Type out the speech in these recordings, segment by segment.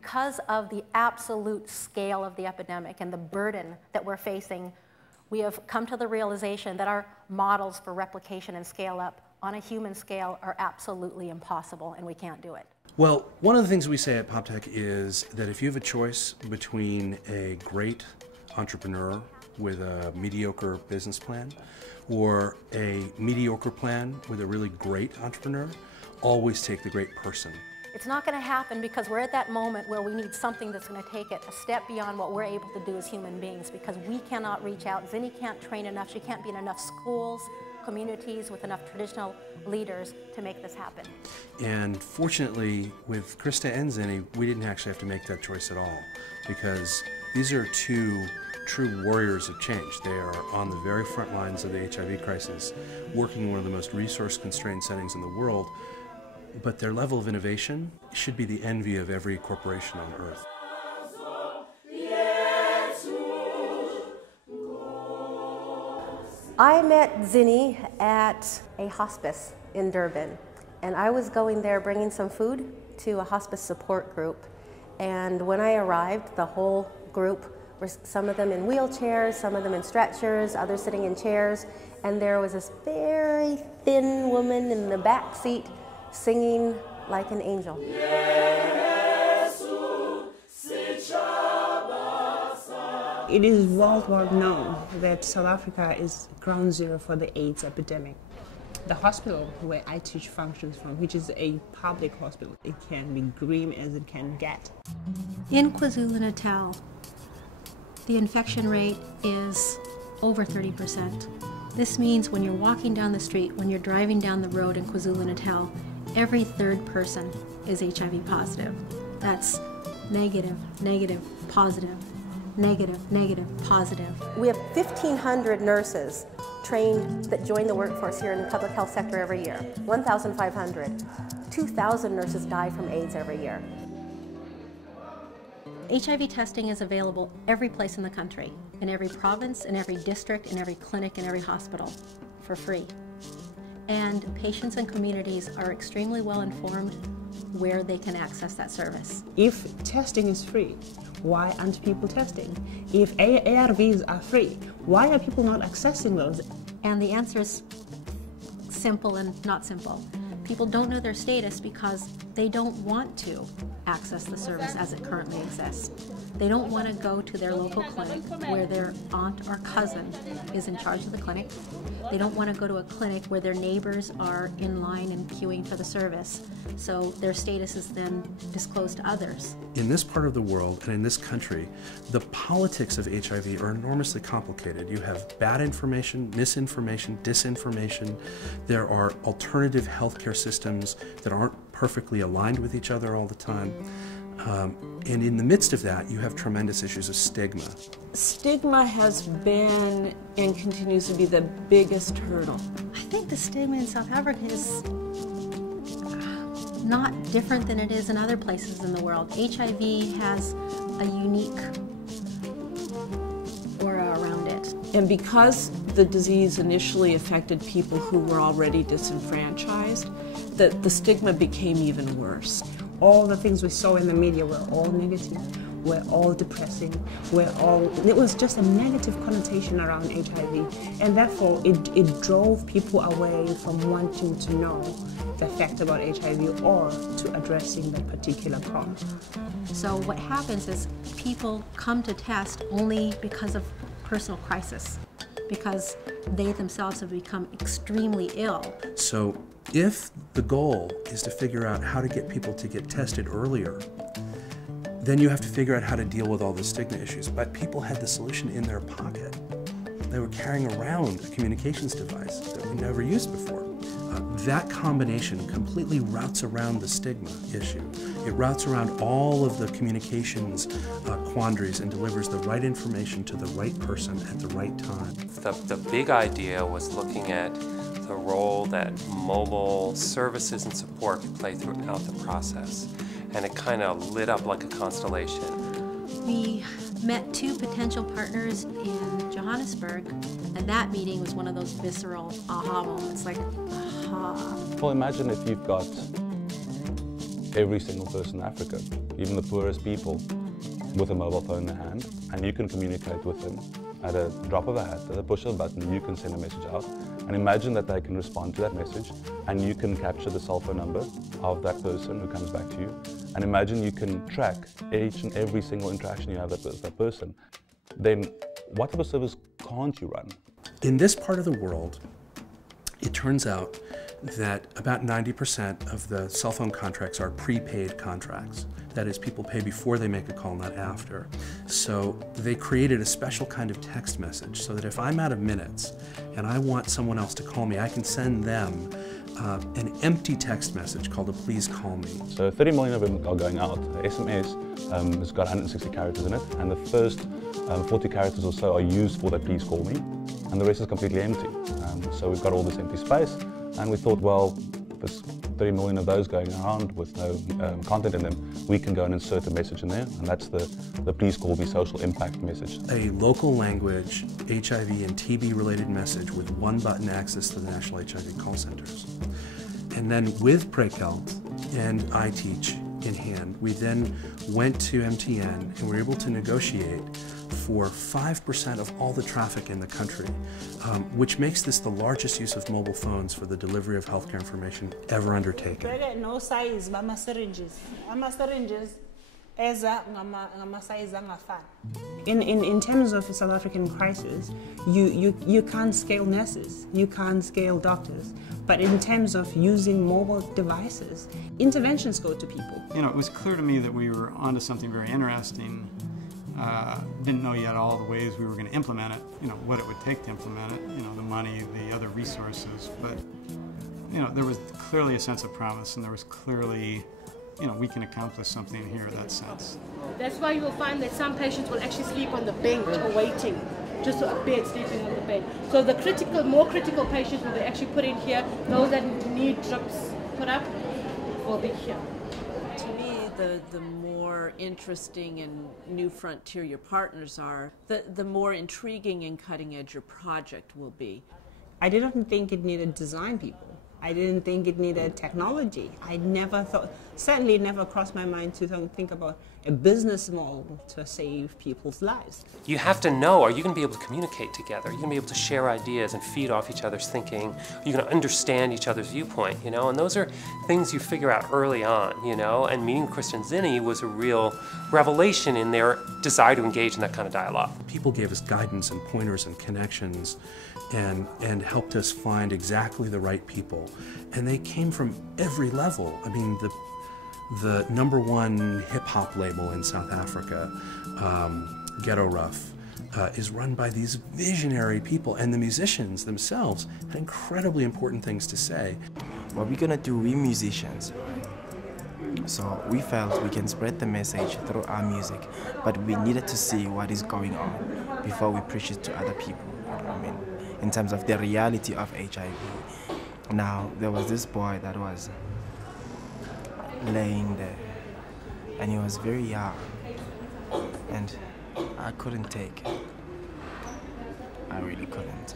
Because of the absolute scale of the epidemic and the burden that we're facing, we have come to the realization that our models for replication and scale up on a human scale are absolutely impossible, and we can't do it. Well, one of the things we say at PopTech is that if you have a choice between a great entrepreneur with a mediocre business plan or a mediocre plan with a really great entrepreneur, always take the great person. It's not going to happen because we're at that moment where we need something that's going to take it a step beyond what we're able to do as human beings, because we cannot reach out. Zinni can't train enough. She can't be in enough schools, communities with enough traditional leaders to make this happen. And fortunately, with Krista and Zinni, we didn't actually have to make that choice at all, because these are two true warriors of change. They are on the very front lines of the HIV crisis, working in one of the most resource-constrained settings in the world, but their level of innovation should be the envy of every corporation on earth. I met Zinni at a hospice in Durban, and I was going there bringing some food to a hospice support group. And when I arrived, the whole group were, some of them in wheelchairs, some of them in stretchers, others sitting in chairs, and there was this very thin woman in the back seat singing like an angel. It is worldwide known that South Africa is ground zero for the AIDS epidemic. The hospital where I teach functions from, which is a public hospital, it can be grim as it can get. In KwaZulu-Natal, the infection rate is over 30%. This means when you're walking down the street, when you're driving down the road in KwaZulu-Natal, every third person is HIV positive. That's negative, negative, positive, negative, negative, positive. We have 1,500 nurses trained that join the workforce here in the public health sector every year. 1,500. 2,000 nurses die from AIDS every year. HIV testing is available every place in the country, in every province, in every district, in every clinic, in every hospital, for free. And patients and communities are extremely well informed where they can access that service. If testing is free, why aren't people testing? If ARVs are free, why are people not accessing those? And the answer is simple and not simple. People don't know their status because they don't want to access the service as it currently exists. They don't want to go to their local clinic where their aunt or cousin is in charge of the clinic. They don't want to go to a clinic where their neighbors are in line and queuing for the service. So their status is then disclosed to others. In this part of the world and in this country, the politics of HIV are enormously complicated. You have bad information, misinformation, disinformation. There are alternative healthcare systems that aren't perfectly aligned with each other all the time. And in the midst of that, you have tremendous issues of stigma. Stigma has been and continues to be the biggest hurdle. I think the stigma in South Africa is not different than it is in other places in the world. HIV has a unique aura around it. And because the disease initially affected people who were already disenfranchised, the stigma became even worse. All the things we saw in the media were all negative, were all depressing, it was just a negative connotation around HIV, and therefore it drove people away from wanting to know the fact about HIV or to addressing that particular problem. So what happens is people come to test only because of personal crisis, because they themselves have become extremely ill. So if the goal is to figure out how to get people to get tested earlier, then you have to figure out how to deal with all the stigma issues. But people had the solution in their pocket. They were carrying around a communications device that we never used before. That combination completely routes around the stigma issue. It routes around all of the communications quandaries and delivers the right information to the right person at the right time. The big idea was looking at the role that mobile services and support could play throughout the process. And it kind of lit up like a constellation. We met two potential partners in Johannesburg, and that meeting was one of those visceral aha moments, like, aha. Well, imagine if you've got every single person in Africa, even the poorest people, with a mobile phone in their hand, and you can communicate with them at a drop of a hat, at a push of a button. You can send a message out, and imagine that they can respond to that message, and you can capture the cell phone number of that person who comes back to you, and imagine you can track each and every single interaction you have with that person. Then what type of service can't you run? In this part of the world, it turns out that about 90% of the cell phone contracts are prepaid contracts. That is, people pay before they make a call, not after. So they created a special kind of text message so that if I'm out of minutes and I want someone else to call me, I can send them an empty text message called a please call me. So 30 million of them are going out. The SMS has got 160 characters in it, and the first 40 characters or so are used for the please call me, and the rest is completely empty. So we've got all this empty space, and we thought, well, there's 30 million of those going around with no content in them. We can go and insert a message in there, and that's the please call me social impact message. A local language HIV and TB related message with one button access to the National HIV call centers. And then with Prekel and iTeach in hand, we then went to MTN and were able to negotiate for 5% of all the traffic in the country, which makes this the largest use of mobile phones for the delivery of healthcare information ever undertaken. No size bama syringes. Ama syringes eza ngama size angafani. In terms of the South African crisis, you can't scale nurses, you can't scale doctors, but in terms of using mobile devices, interventions go to people. You know, it was clear to me that we were onto something very interesting. Didn't know yet all the ways we were going to implement it, you know, what it would take to implement it, you know, the money, the other resources, but, you know, there was clearly a sense of promise, and there was clearly, you know, we can accomplish something here in that sense. That's why you will find that some patients will actually sleep on the bench or waiting, just a bed, sleeping on the bed. So the more critical patients will be actually put in here. Those that need drips put up will be here. To me, the more interesting and new frontier your partners are, the more intriguing and cutting edge your project will be. I didn't think it needed design people. I didn't think it needed technology. I never thought, certainly never crossed my mind to think about a business model to save people's lives. You have to know, are you going to be able to communicate together? Are you going to be able to share ideas and feed off each other's thinking? Are you going to understand each other's viewpoint, you know? And those are things you figure out early on, you know? And meeting Krista and Zinni was a real revelation in their desire to engage in that kind of dialogue. People gave us guidance and pointers and connections and helped us find exactly the right people. And they came from every level. I mean, the #1 hip-hop label in South Africa, Ghetto Rough, is run by these visionary people, and the musicians themselves had incredibly important things to say. What we're gonna do, we musicians, so we felt we can spread the message through our music, but we needed to see what is going on before we preach it to other people. I mean, in terms of the reality of HIV. Now, there was this boy that was laying there, and he was very young, and I couldn't take it. I really couldn't.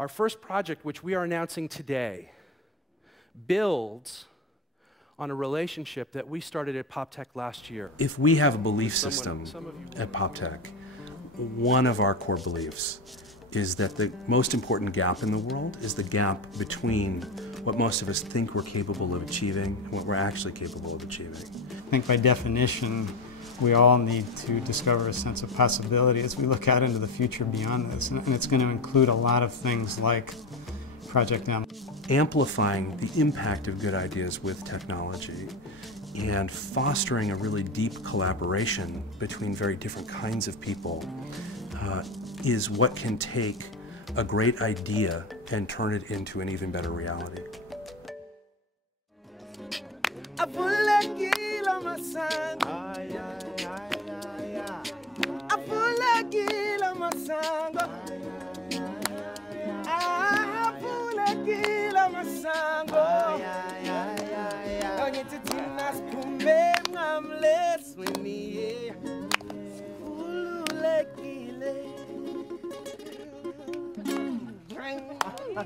Our first project, which we are announcing today, builds on a relationship that we started at PopTech last year. If we have a belief system at PopTech, one of our core beliefs is that the most important gap in the world is the gap between what most of us think we're capable of achieving and what we're actually capable of achieving. I think by definition, we all need to discover a sense of possibility as we look out into the future beyond this, and it's going to include a lot of things like Project M. Amplifying the impact of good ideas with technology and fostering a really deep collaboration between very different kinds of people is what can take a great idea and turn it into an even better reality. Wow.